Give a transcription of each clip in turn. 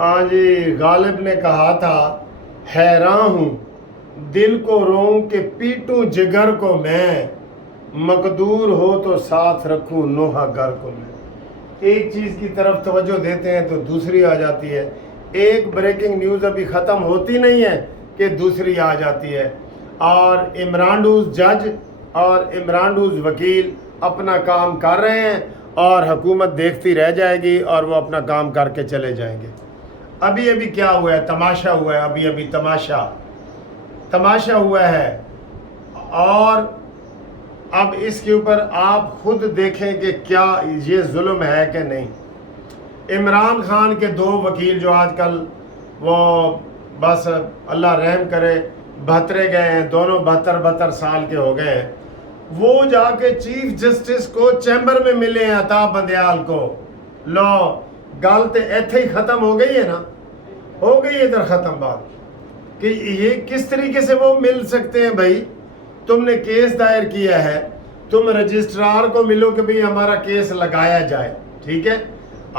ہاں جی، غالب نے کہا تھا حیران ہوں دل کو روؤں کہ پیٹوں جگر کو میں، مقدور ہو تو ساتھ رکھوں نوحہ گر کو میں۔ ایک چیز کی طرف توجہ دیتے ہیں تو دوسری آ جاتی ہے، ایک بریکنگ نیوز ابھی ختم ہوتی نہیں ہے کہ دوسری آ جاتی ہے، اور عمران ڈوز جج اور عمران ڈوز وکیل اپنا کام کر رہے ہیں اور حکومت دیکھتی رہ جائے گی اور وہ اپنا کام کر کے چلے جائیں گے۔ ابھی کیا ہوا ہے؟ تماشا ہوا ہے، ابھی تماشا ہوا ہے، اور اب اس کے اوپر آپ خود دیکھیں کہ کیا یہ ظلم ہے کہ نہیں۔ عمران خان کے دو وکیل جو آج کل وہ بس اللہ رحم کرے 72 گئے ہیں، دونوں 72 سال کے ہو گئے ہیں، وہ جا کے چیف جسٹس کو چیمبر میں ملے ہیں، عطا بندیال کو۔ لو گل تو ایتھے ہی ختم ہو گئی ہے نا، ہو گئی ادھر ختم بات کہ یہ کس طریقے سے وہ مل سکتے ہیں۔ بھائی تم نے کیس دائر کیا ہے، تم رجسٹرار کو ملو کہ بھئی ہمارا کیس لگایا جائے، ٹھیک ہے،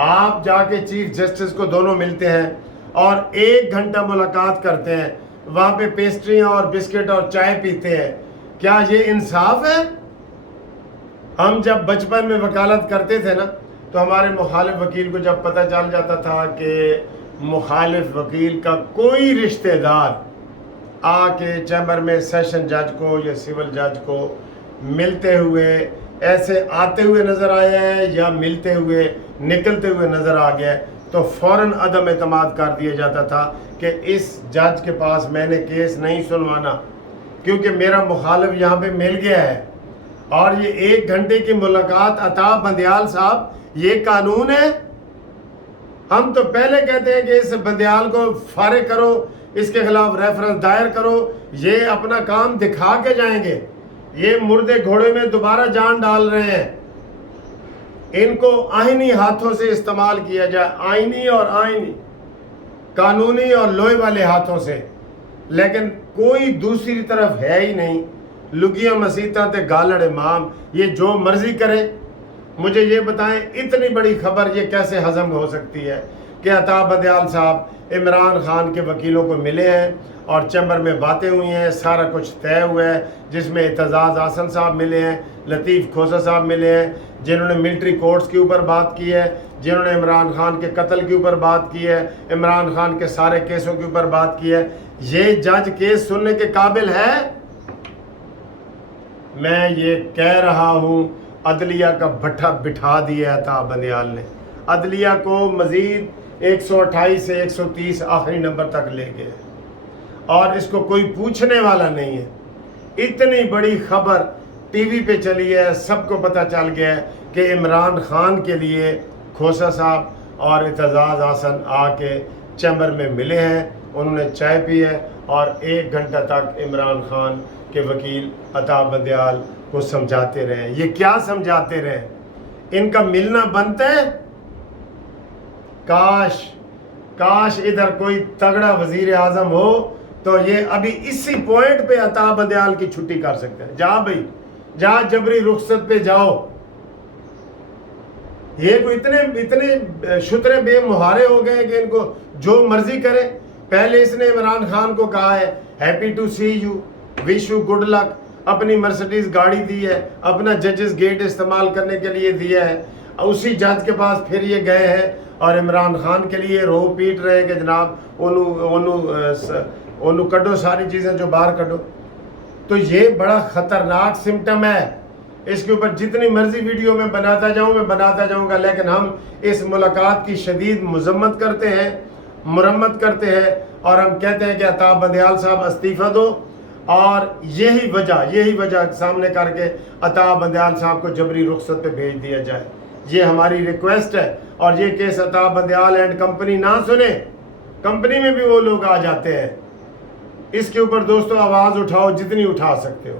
آپ جا کے چیف جسٹس کو دونوں ملتے ہیں اور 1 گھنٹہ ملاقات کرتے ہیں، وہاں پہ پیسٹریاں اور بسکٹ اور چائے پیتے ہیں۔ کیا یہ انصاف ہے؟ ہم جب بچپن میں وکالت کرتے تھے نا تو ہمارے مخالف وکیل کو جب پتہ چل جاتا تھا کہ مخالف وکیل کا کوئی رشتہ دار آ کے چیمبر میں سیشن جج کو یا سول جج کو ملتے ہوئے ایسے آتے ہوئے نظر آیا ہے یا ملتے ہوئے نکلتے ہوئے نظر آ گیا ہے تو فوراً عدم اعتماد کر دیا جاتا تھا کہ اس جج کے پاس میں نے کیس نہیں سنوانا کیونکہ میرا مخالف یہاں پہ مل گیا ہے۔ اور یہ 1 گھنٹے کی ملاقات عطا بندیال صاحب یہ قانون ہے؟ ہم تو پہلے کہتے ہیں کہ اس بندیال کو فارغ کرو، اس کے خلاف ریفرنس دائر کرو، یہ اپنا کام دکھا کے جائیں گے۔ یہ مردے گھوڑے میں دوبارہ جان ڈال رہے ہیں، ان کو آئینی ہاتھوں سے استعمال کیا جائے، آئینی قانونی اور لوہے والے ہاتھوں سے، لیکن کوئی دوسری طرف ہے ہی نہیں۔ لگیاں مسیتاں تے گالڑ امام، یہ جو مرضی کرے۔ مجھے یہ بتائیں اتنی بڑی خبر یہ کیسے ہضم ہو سکتی ہے کہ عطا بندیال صاحب عمران خان کے وکیلوں کو ملے ہیں اور چیمبر میں باتیں ہوئی ہیں، سارا کچھ طے ہوا ہے، جس میں اعتزاز احسن صاحب ملے ہیں، لطیف کھوسہ صاحب ملے ہیں، جنہوں نے ملٹری کورٹس کے اوپر بات کی ہے، جنہوں نے عمران خان کے قتل کے اوپر بات کی ہے، عمران خان کے سارے کیسوں کے اوپر بات کی ہے۔ یہ جج کیس سننے کے قابل ہے؟ میں یہ کہہ رہا ہوں عدلیہ کا بھٹا بٹھا دیا عطا بندیال نے، عدلیہ کو مزید 128 سے 130 آخری نمبر تک لے گئے اور اس کو کوئی پوچھنے والا نہیں ہے۔ اتنی بڑی خبر ٹی وی پہ چلی ہے، سب کو پتہ چل گیا ہے کہ عمران خان کے لیے کھوسہ صاحب اور اعتزاز احسن آ کے چیمبر میں ملے ہیں، انہوں نے چائے پی ہے اور 1 گھنٹہ تک عمران خان کے وکیل عطا بندیال کو سمجھاتے رہے۔ یہ کیا سمجھاتے رہے؟ ان کا ملنا بنتا ہے؟ کاش ادھر کوئی تگڑا وزیر اعظم ہو تو یہ ابھی اسی پوائنٹ پہ عطا بندیال کی چھٹی کر سکتے ہیں۔ جا بھائی جا، جبری رخصت پہ جاؤ۔ یہ کوئی اتنے شترے بے مہارے ہو گئے کہ ان کو جو مرضی کرے۔ پہلے اس نے عمران خان کو کہا ہے happy to see you, wish you good luck, اپنی مرسیڈیز گاڑی دی ہے، اپنا ججز گیٹ استعمال کرنے کے لیے دیا ہے، اسی جج کے پاس پھر یہ گئے ہیں اور عمران خان کے لیے رو پیٹ رہے کہ جناب انہوں کڈو ساری چیزیں جو باہر کڈو۔ تو یہ بڑا خطرناک سمٹم ہے۔ اس کے اوپر جتنی مرضی ویڈیو میں بناتا جاؤں گا، لیکن ہم اس ملاقات کی شدید مذمت کرتے ہیں، مرمت کرتے ہیں اور ہم کہتے ہیں کہ عطا بندیال صاحب استعفیٰ دو، اور یہی وجہ سامنے کر کے عطا بندیال صاحب کو جبری رخصت پہ بھیج دیا جائے۔ یہ ہماری ریکویسٹ ہے، اور یہ کیس عطا بندیال اینڈ کمپنی نہ سنے، کمپنی میں بھی وہ لوگ آ جاتے ہیں۔ اس کے اوپر دوستو آواز اٹھاؤ جتنی اٹھا سکتے ہو۔